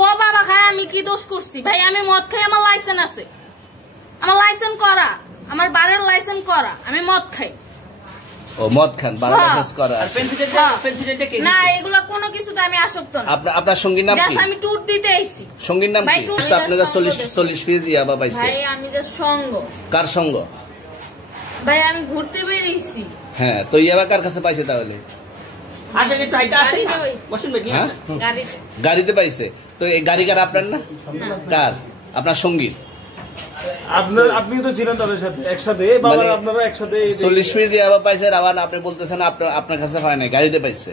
ও বাবা খায়, আমি কি দোষ করছি ভাই? আমি মদ খাই, আমার লাইসেন্স আছে, আমার লাইসেন্স করা, আমার বারের লাইসেন্স করা, আমি মদ খাই। ও মদ খান, বারের লাইসেন্স করা। না এগুলা কোনো কিছুতে আমি আসক্ত না। আপনার সঙ্গীর নাম কি? আমি ট্যুর দিতে আইছি। সঙ্গীর নাম কি? আপনারা 40 পিস ইয়াবা পাইছে। ভাই আমি যে সঙ্গ। কার সঙ্গ? ভাই আমি ঘুরতে বেরিয়েছি। হ্যাঁ, তো ইয়াবা কার কাছে পাইছে তাহলে? আসেন একটু হাইটা আসেন না, বসুন ভাই। হ্যাঁ, গাড়িতে পাইছে। তো এই গাড়ি কার, আপনার না? কার? আপনার সঙ্গী। আপনি তো ছিলেন তাদের সাথে একসাথে, বাবা আপনারা একসাথে 40 পিস ইয়াবা পাইছে, আবার আপনি বলতেছেন আপনার কাছে হয় না, গাড়িতে পাইছে।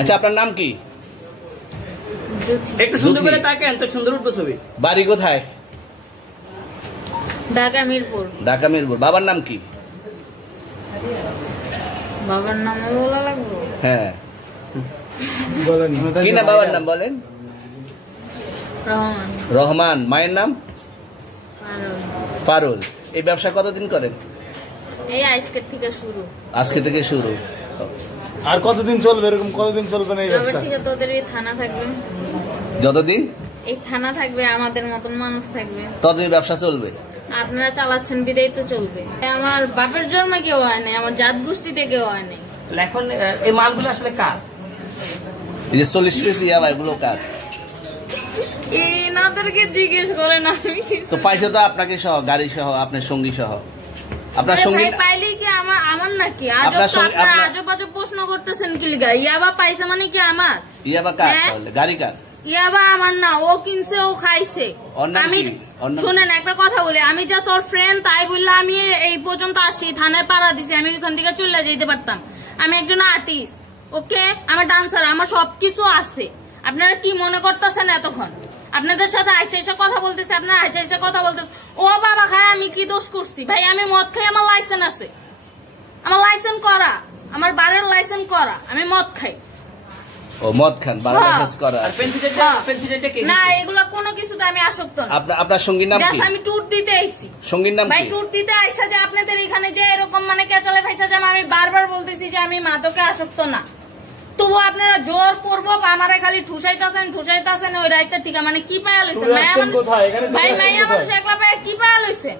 আচ্ছা, আপনার নাম কি? একটু সুন্দর করে তাকান তো, সুন্দর উঠবে ছবি। বাড়ি কোথায়? ঢাকা মিরপুর। ঢাকা মিরপুর। বাবার নাম কি? বাবার নাম বলা লাগবে? হ্যাঁ, বলেন কি না বাবার নাম বলেন? রহমান। রহমান। মায়ের নাম? পারুল। এই ব্যবসা কতদিন করেন? এই আজকে থেকে শুরু। আজকে থেকে শুরু। আর কতদিন চলবে? এরকম কতদিন চলবে না এই তবে ব্যবসা? থেকে তোদের এই থানা থাকবে, যতদিন এই থানা থাকবে, আমাদের মতন মানুষ থাকবে, ততদিন ব্যবসা চলবে। আপনারা চালাচ্ছেন বিদায় তো চলবে। আমার বাপের জন্মে কেউ হয় নাই, আমার জাত গোষ্ঠীতে কেউ হয় নাই। এখন এই মালগুলো আসলে কার? এই যে 40 পিস ইয়াবা, এগুলো কার? এনাদেরকে জিজ্ঞেস করেন। আমি তো পাইছে তো আপনাকে সহ, গাড়ি সহ, আপনার সঙ্গী সহ। আপনার সঙ্গী পাইলে কি আমার নাকি? আপনারা আজব আজব প্রশ্ন করতেছেন কি লিগা? ইয়াবা পাইছে মানে কি আমার? ইয়াবা কার তাহলে? গাড়ি কার? ইয়াবা আমার না, ও কিনছে, ও খাইছে। আমি শুনেন একটা কথা বলি, আমি যা তোর ফ্রেন্ড তাই বললে আমি এই পর্যন্ত আসি, থানায় পাড়া দিছি, আমি ওইখান থেকে চলে যেতে পারতাম। আমি একজন আর্টিস্ট, ওকে, আমার ডান্সার, আমার সবকিছু আছে। আপনারা কি মনে করতেছেন এতক্ষণ? আপনাদের সাথে আইসা কথা বলতেছে, আপনারা আইসা কথা বলতেছে। ও বাবা খায়, আমি কি দোষ করছি ভাই? আমি মদ খাই, আমার লাইসেন্স আছে, আমার লাইসেন্স করা, আমার বারের লাইসেন্স করা, আমি মদ খাই। ও মদ খান, বারের লাইসেন্স করা। না এগুলা কোনো কিছুতে আমি আসক্ত না। আপনার সঙ্গীর নাম কি? আমি ট্যুর দিতে আইছি। সঙ্গীর নাম কি? ভাই ট্যুর দিতে আইসা যে আপনাদের এখানে যে এরকম মানে কেচালে খাইছা, যে আমি বারবার বলতেছি যে আমি মাদকে আসক্ত না, তবু আপনারা জোর করবো আমারে খালি ঠুসাইতেছেন ওই রাইতে থেকে। মানে কি পায়া লইছেন? ভাই মাইয়া মানুষ একলা পায়া কি পায়া লইছেন?